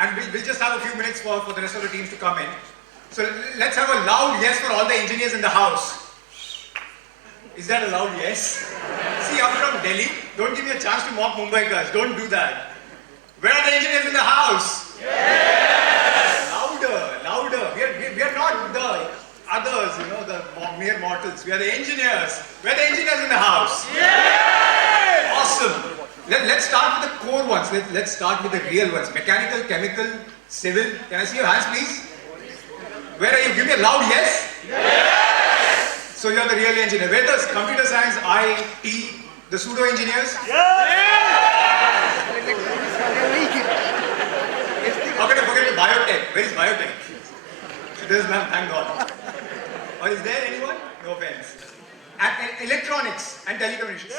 And we'll just have a few minutes for the rest of the teams to come in. So let's have a loud yes for all the engineers in the house. Is that a loud yes? See, I'm from Delhi. Don't give me a chance to mock Mumbai guys. Don't do that. Where are the engineers in the house? Yes! Louder, louder. We are not the others, you know, the mere mortals. We are the engineers. Where are the engineers in the house? Yes! Awesome. Let's start with the core ones. Let's start with the real ones. Mechanical, chemical, civil. Can I see your hands, please? Where are you? Give me a loud yes. Yes! So you're the real engineer. Where does computer science, IT, the pseudo engineers? Yes! Okay, forget it. Biotech. Where is biotech? There's none, thank God. Or is there anyone? No offense. And electronics and telecommunications.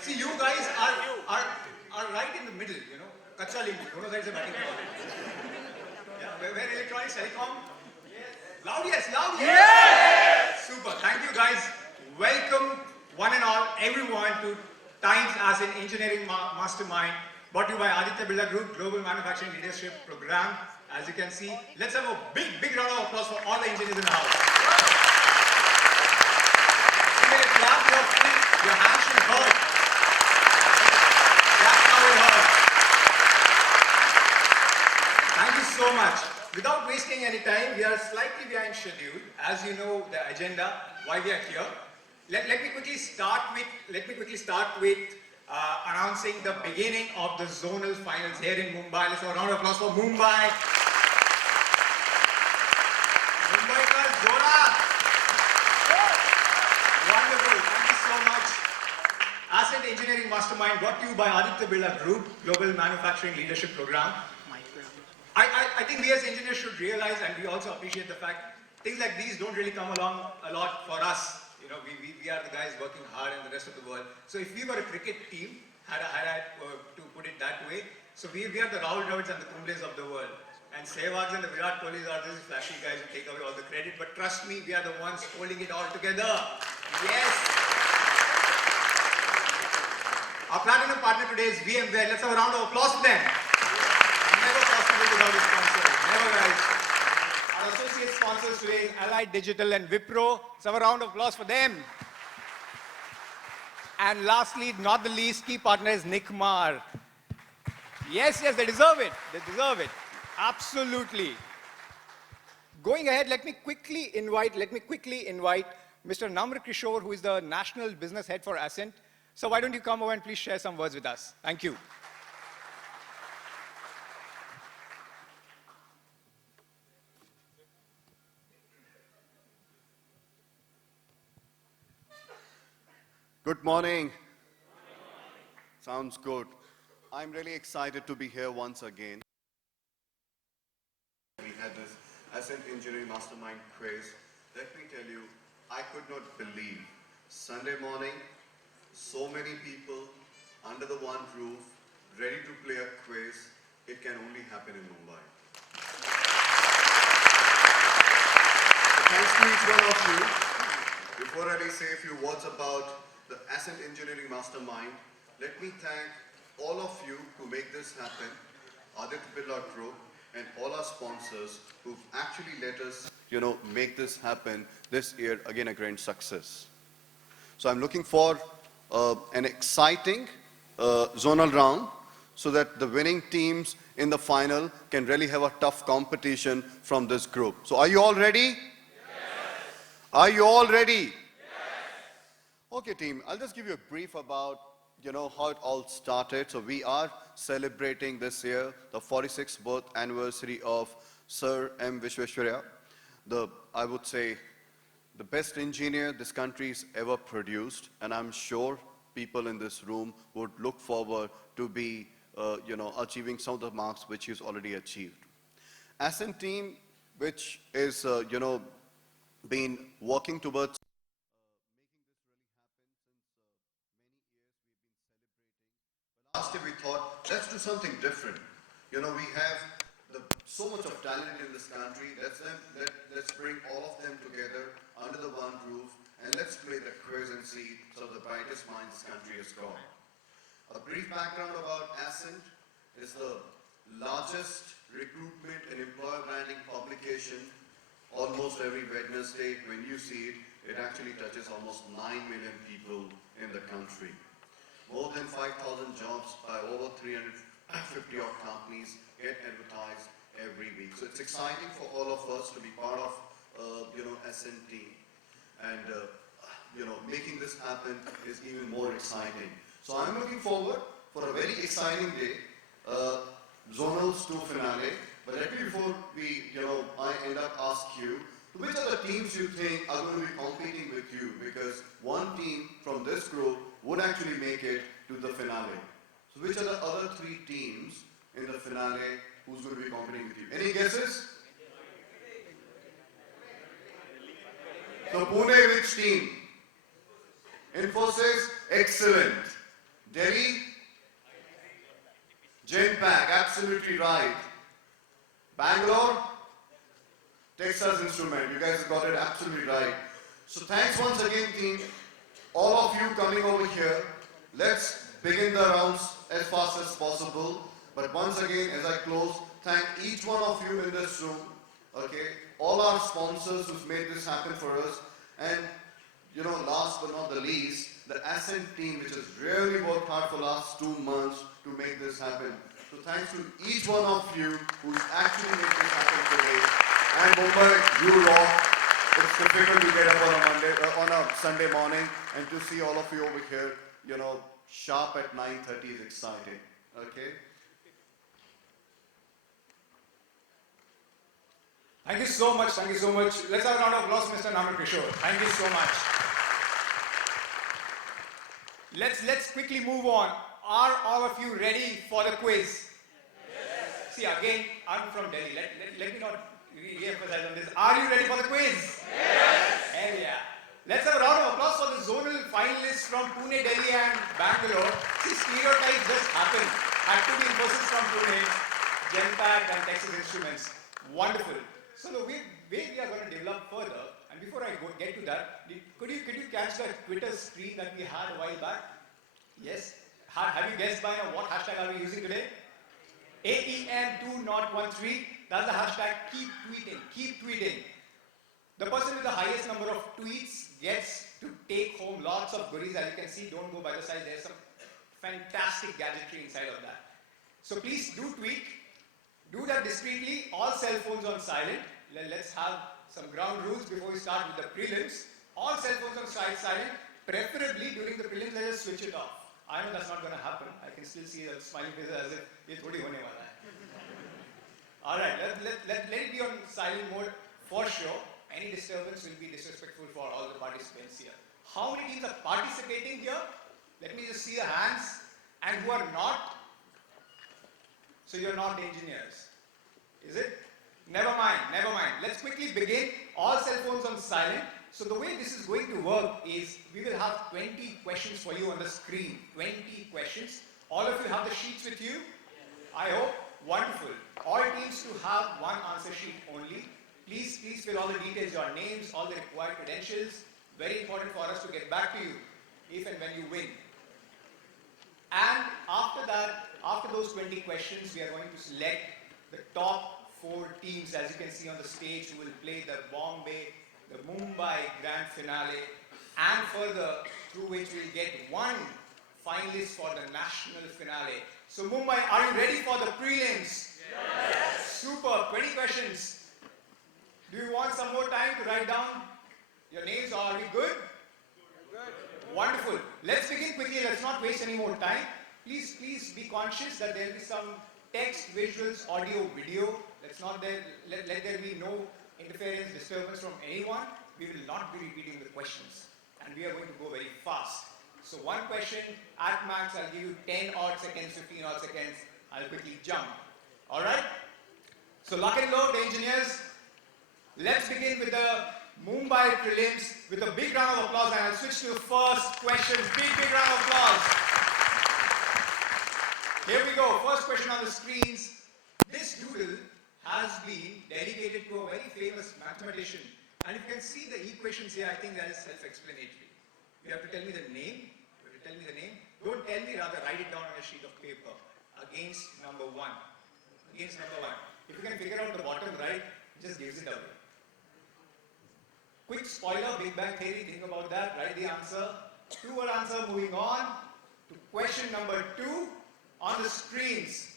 See, you guys are right in the middle, you know. Kacha link. Dono sides are batting. Yeah, where electronics, telecom? Yes. Loud yes, loud yes. Yes. Super. Thank you guys. Welcome one and all, everyone to Times Ascent Engineering Mastermind, brought to you by Aditya Birla Group Global Manufacturing Leadership Program. As you can see, let's have a big round of applause for all the engineers in the house. You may clap your feet, your hands should hurt. That's how it hurts. Thank you so much. Without wasting any time, we are slightly behind schedule. As you know, the agenda, why we are here. Let me quickly start with announcing the beginning of the zonal finals here in Mumbai. Let's have a round of applause for Mumbai. Mumbai ka Zora. Wonderful. Thank you so much. Ascent Engineering Mastermind brought to you by Aditya Birla Group Global Manufacturing Leadership Program. I think we as engineers should realize, and we also appreciate the fact, things like these don't really come along a lot for us. You know, we are the guys working hard in the rest of the world. So if we were a cricket team, to put it that way, so we are the Rahul Dravids and the Kumbles of the world. And Sehwags and the Virat Kohlis are these flashy guys who take away all the credit. But trust me, we are the ones holding it all together. Yes. Our platinum partner today is VMware. Let's have a round of applause for them. Never possible without a sponsor. Never, guys. Our associate sponsors today, Allied Digital and Wipro. Let's have a round of applause for them. And lastly, not the least, key partner is Nikmar. Yes, they deserve it. They deserve it. Absolutely. Going ahead, let me quickly invite Mr. Namr Kishore, who is the National Business Head for Ascent. So why don't you come over and please share some words with us. Thank you. Good morning. Sounds good. I'm really excited to be here once again. We had this Ascent Engineering Mastermind quiz. Let me tell you, I could not believe Sunday morning, so many people under the one roof, ready to play a quiz. It can only happen in Mumbai. Thanks to each one of you. Before I say a few words about the Ascent Engineering Mastermind, let me thank all of you who make this happen, Aditya Birla Group, and all our sponsors who've actually let us, make this happen this year, again, a grand success. So I'm looking for an exciting zonal round so that the winning teams in the final can really have a tough competition from this group. So are you all ready? Yes. Are you all ready? Okay, team, I'll just give you a brief about, how it all started. So we are celebrating this year the 46th birth anniversary of Sir M. Vishweshwarya, I would say, the best engineer this country's ever produced. And I'm sure people in this room would look forward to be, achieving some of the marks which he's already achieved. Ascent team, which is, been working towards last year we thought, let's do something different. We have so much of talent in this country. Let's bring all of them together under the one roof and let's play the quiz and see some of the brightest minds this country has got. A brief background about Ascent is the largest recruitment competition. Almost every Wednesday, when you see it, it actually touches almost 9 million people in the country. More than 5,000 jobs by over 350 odd companies get advertised every week. So it's exciting for all of us to be part of, Ascent team. And, making this happen is even more exciting. So I'm looking forward for a very exciting day, Zonals 2 finale. But let me, before I end up ask you, which are the teams you think are going to be competing with you? Because one team from this group would actually make it to the finale. So which are the other 3 teams in the finale who's going to be competing with you? Any guesses? So Pune, which team? Infosys, excellent. Delhi, Genpact, absolutely right. Bangalore, Texas Instrument, you guys got it absolutely right. So thanks once again team, all of you coming over here. Let's begin the rounds as fast as possible. But once again, as I close, thank each one of you in this room, okay? All our sponsors who've made this happen for us. And last but not the least, the Ascent team, which has really worked hard for the last 2 months to make this happen. So thanks to each one of you who's actually made this happen today. And Mumbai, you rock. It's difficult to get up on a Sunday morning, and to see all of you over here, sharp at 9:30 is exciting. Okay? Thank you so much. Thank you so much. Let's have a round of applause, Mr. Naman Kishore. Thank you so much. Let's quickly move on. Are all of you ready for the quiz? Yes. See, again, I'm from Delhi. Let me not re-emphasize on this. Are you ready for the quiz? Yes. Hell yeah. Let's have a round of applause for the zonal finalists from Pune, Delhi and Bangalore. See, stereotypes just happen. Had to be Infosys from Pune, Genpact and Texas Instruments. Wonderful. So the way we are going to develop further, and before I get to that, could you catch the Twitter screen that we had a while back? Yes. Have you guessed by now what hashtag are we using today? AEM2013. That's the hashtag. Keep tweeting. Keep tweeting. The person with the highest number of tweets gets to take home lots of goodies. As you can see, don't go by the side. There's some fantastic gadgetry inside of that. So please do tweet. Do that discreetly. All cell phones on silent. Let's have some ground rules before we start with the prelims. All cell phones on silent. Preferably during the prelims, let us switch it off. I know that's not going to happen. I can still see the smiling faces as if it's already hone wala hai. All right, let it be on silent mode for sure. Any disturbance will be disrespectful for all the participants here. How many teams are participating here? Let me just see the hands. And who are not? So you're not the engineers. Is it? Never mind. Let's quickly begin. All cell phones on silent. So the way this is going to work is we will have 20 questions for you on the screen. 20 questions. All of you have the sheets with you? I hope. Wonderful. All teams to have one answer sheet only. Please fill all the details, your names, all the required credentials. Very important for us to get back to you if and when you win. And after that, after those 20 questions, we are going to select the top 4 teams, as you can see on the stage, who will play the Bombay, the Mumbai Grand Finale, and further, through which we'll get one finalist for the National Finale. So Mumbai, are you ready for the prelims? Yes! Super, 20 questions. Do you want some more time to write down your names, or are we good? Good. Wonderful. Let's begin quickly. Let's not waste any more time. Please be conscious that there will be some text, visuals, audio, video. Let there be no interference, disturbance from anyone. We will not be repeating the questions. And we are going to go very fast. So one question, at max, I'll give you 10 odd seconds, 15 odd seconds. I'll quickly jump. All right? So lock and load, the engineers. Let's begin with the Mumbai prelims with a big round of applause, and I'll switch to the first questions. Big round of applause. Here we go. First question on the screens. This doodle has been dedicated to a very famous mathematician. And you can see the equations here. I think that is self-explanatory. You have to tell me the name. Don't tell me, rather write it down on a sheet of paper. Against number 1. If you can figure out the bottom right, It just gives it away. Quick spoiler, Big Bang Theory, think about that, write the answer. Two-word answer, moving on to question number 2 on the screens.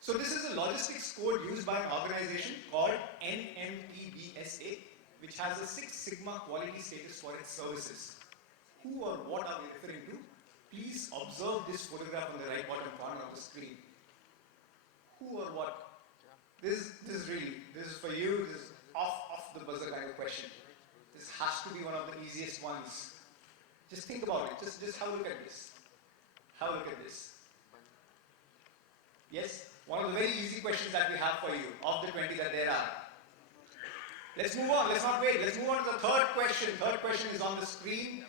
So this is a logistics code used by an organization called NMTBSA, which has a 6 Sigma quality status for its services. Who or what are we referring to? Please observe this photograph on the right bottom corner of the screen. Who or what? This is for you, this is off the buzzer kind of question. This has to be one of the easiest ones. Just think about it, just have a look at this. Have a look at this. Yes, one of the very easy questions that we have for you, of the 20 that there are. Let's move on, let's not wait. Let's move on to the third question. Third question is on the screen.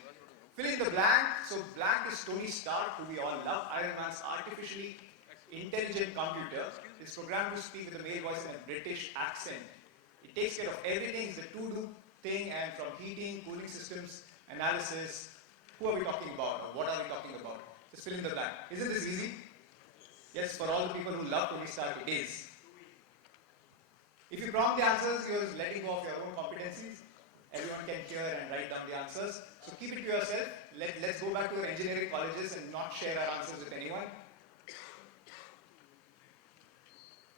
Fill in the blank. So blank is Tony Stark, who we all love. Iron Man's artificially intelligent computer is programmed to speak with a male voice in a British accent. It takes care of everything. It's a to-do thing, and from heating, cooling systems, analysis. Who are we talking about? Or what are we talking about? Just fill in the blank. Isn't this easy? Yes, for all the people who love Tony Stark, it is. If you prompt the answers, you're letting go of your own competencies. Everyone can hear and write down the answers. So keep it to yourself. Let's go back to our engineering colleges and not share our answers with anyone.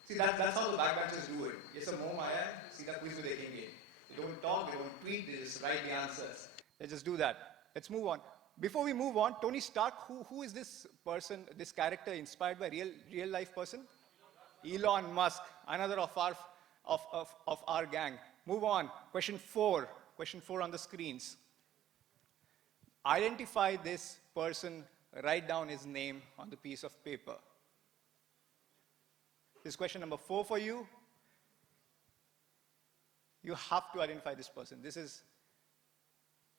See, that's how the backbenchers do it. Yes, sir, Mom aaya hai, seedha quiz mein dekhenge. They don't talk, they don't tweet, they just write the answers. Let's just do that. Let's move on. Before we move on, Tony Stark, who is this person, this character inspired by real life person? Elon Musk, another of our gang. Move on. Question 4 on the screens. Identify this person, write down his name on the piece of paper. This is question number 4 for you. You have to identify this person. This is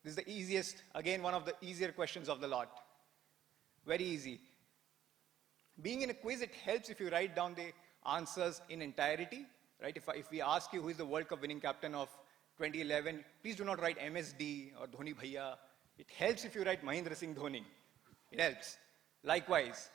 the easiest, again, one of the easier questions of the lot. Very easy. Being in a quiz, it helps if you write down the answers in entirety. Right? If we ask you who is the World Cup winning captain of 2011, please do not write MSD or Dhoni Bhaiya. It helps if you write Mahendra Singh Dhoni. It helps. Likewise.